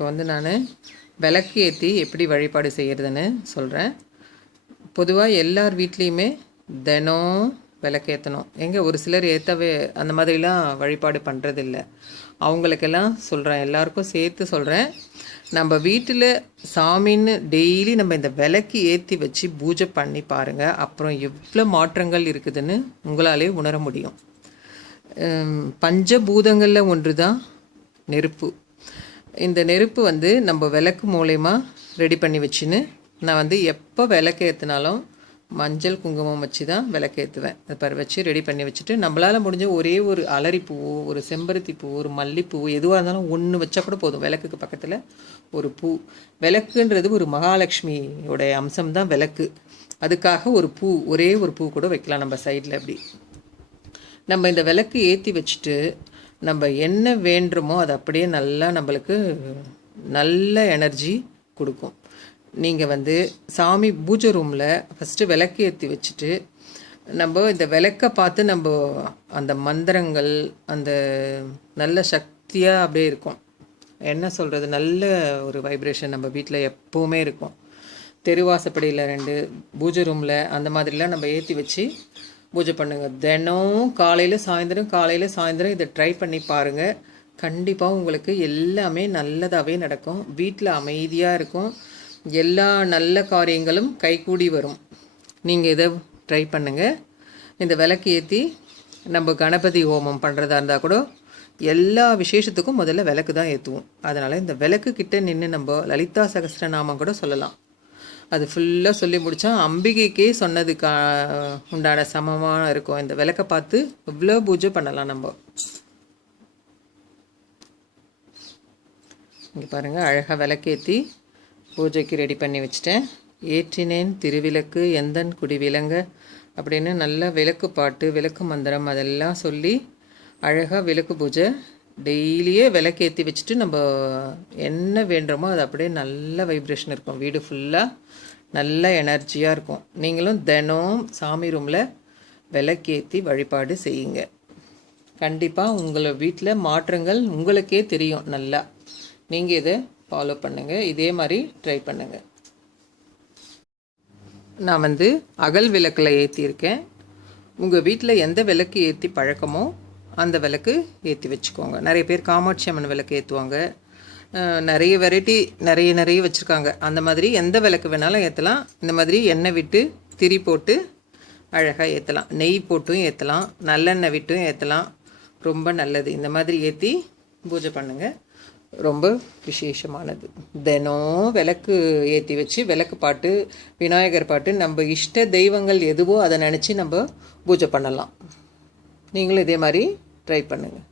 இப்போ வந்து நான் விளக்கு ஏற்றி எப்படி வழிபாடு செய்கிறதுன்னு சொல்கிறேன் பொதுவாக எல்லார் வீட்லேயுமே தினம் விளக்கேற்றணும் எங்கே ஒரு சிலர் ஏற்றவே அந்த மாதிரிலாம் வழிபாடு பண்ணுறதில்ல அவங்களுக்கெல்லாம் சொல்கிறேன் எல்லாருக்கும் சேர்த்து சொல்கிறேன் நம்ம வீட்டில் சாமின்னு டெய்லி நம்ம இந்த விளக்கு ஏற்றி வச்சு பூஜை பண்ணி பாருங்கள் அப்புறம் எவ்வளோ மாற்றங்கள் இருக்குதுன்னு உங்களாலே உணர முடியும். பஞ்சபூதங்களில் ஒன்று தான் நெருப்பு. இந்த நெருப்பு வந்து நம்ம விளக்கு மூலயமா ரெடி பண்ணி வச்சுன்னு நான் வந்து எப்போ விளக்கு ஏற்றினாலும் மஞ்சள் குங்குமம் வச்சு தான் விளக்கு ஏற்றுவேன் அது பர வச்சு ரெடி பண்ணி வச்சுட்டு நம்மளால் முடிஞ்ச ஒரே ஒரு அலரி ஒரு செம்பருத்தி பூ ஒரு மல்லிப்பூ எதுவாக இருந்தாலும் ஒன்று வச்சா கூட போதும். விளக்குக்கு பக்கத்தில் ஒரு பூ. விளக்குன்றது ஒரு மகாலட்சுமியோடைய அம்சம் தான் விளக்கு. அதுக்காக ஒரு பூ ஒரே ஒரு பூ கூட வைக்கலாம் நம்ம சைடில் அப்படி. நம்ம இந்த விளக்கு ஏற்றி வச்சுட்டு நம்ம என்ன வேண்டுமோ அது அப்படியே நல்லா நம்மளுக்கு நல்ல எனர்ஜி கொடுக்கும். நீங்கள் வந்து சாமி பூஜை ரூமில் ஃபஸ்ட்டு விளக்கு ஏற்றி வச்சுட்டு நம்ம இந்த விளக்கை பார்த்து நம்ம அந்த மந்திரங்கள் அந்த நல்ல சக்தியாக அப்படியே இருக்கும். என்ன சொல்கிறது நல்ல ஒரு வைப்ரேஷன் நம்ம வீட்டில் எப்போவுமே இருக்கும். தெருவாசப்படியில் ரெண்டு பூஜை ரூமில் அந்த மாதிரிலாம் நம்ம ஏற்றி வச்சு பூஜை பண்ணுங்கள் தினம் காலையில் சாயந்தரம் காலையில் சாயந்தரம் இதை ட்ரை பண்ணி பாருங்கள் கண்டிப்பாக உங்களுக்கு எல்லாமே நல்லதாகவே நடக்கும். வீட்டில் அமைதியாக இருக்கும். எல்லா நல்ல காரியங்களும் கைகூடி வரும். நீங்கள் இதை ட்ரை பண்ணுங்கள் இந்த விளக்கு ஏற்றி நம்ம கணபதி ஹோமம் பண்ணுறதா இருந்தால் கூட எல்லா விசேஷத்துக்கும் முதல்ல விளக்கு தான் ஏற்றுவோம் அதனால் இந்த விளக்கு கிட்டே நின்று நம்ம லலிதா சகசிரநாமம் கூட சொல்லலாம். அது ஃபுல்லாக சொல்லி முடித்தா அம்பிகைக்கே சொன்னதுக்கு உண்டான சமமாக இருக்கும். இந்த விளக்க பார்த்து இவ்வளோ பூஜை பண்ணலாம் நம்ம? இங்கே பாருங்கள் அழகாக விளக்கேற்றி பூஜைக்கு ரெடி பண்ணி வச்சிட்டேன். ஏற்றினேன் திருவிளக்கு எந்தன் குடி விலங்க அப்படின்னு நல்லா விளக்கு பாட்டு விளக்கு மந்திரம் அதெல்லாம் சொல்லி அழகாக விளக்கு பூஜை டெய்லியே விளக்கேற்றி வச்சுட்டு நம்ம என்ன வேண்டுமோ அது அப்படியே நல்ல வைப்ரேஷன் இருக்கும். வீடு ஃபுல்லாக நல்ல எனர்ஜியாக இருக்கும். நீங்களும் தினம் சாமி ரூமில் விளக்கேற்றி வழிபாடு செய்யுங்க. கண்டிப்பாக உங்களை வீட்டில் மாற்றங்கள் உங்களுக்கே தெரியும் நல்லா. நீங்கள் இதை ஃபாலோ பண்ணுங்கள் இதே மாதிரி ட்ரை பண்ணுங்கள் நான் வந்து அகல் விளக்கில் ஏற்றியிருக்கேன் உங்கள் வீட்டில் எந்த விளக்கு ஏற்றி பழக்கமோ அந்த விளக்கு ஏற்றி வச்சுக்கோங்க. நிறைய பேர் காமாட்சி அம்மன் விளக்கு ஏற்றுவாங்க நிறைய வெரைட்டி நிறைய நிறைய வச்சுருக்காங்க. அந்த மாதிரி எந்த விளக்கு வேணாலும் ஏற்றலாம் இந்த மாதிரி எண்ணெய் விட்டு திரி போட்டு அழகாக ஏற்றலாம் நெய் போட்டும் ஏற்றலாம் நல்லெண்ணெய் விட்டும் ஏற்றலாம் ரொம்ப நல்லது. இந்த மாதிரி ஏற்றி பூஜை பண்ணுங்கள் ரொம்ப விசேஷமானது. தினம் விளக்கு ஏற்றி வச்சு விளக்கு பாட்டு விநாயகர் பாட்டு நம்ம இஷ்ட தெய்வங்கள் எதுவோ அதை நினச்சி நம்ம பூஜை பண்ணலாம். நீங்களும் இதே மாதிரி ட்ரை பண்ணுங்கள்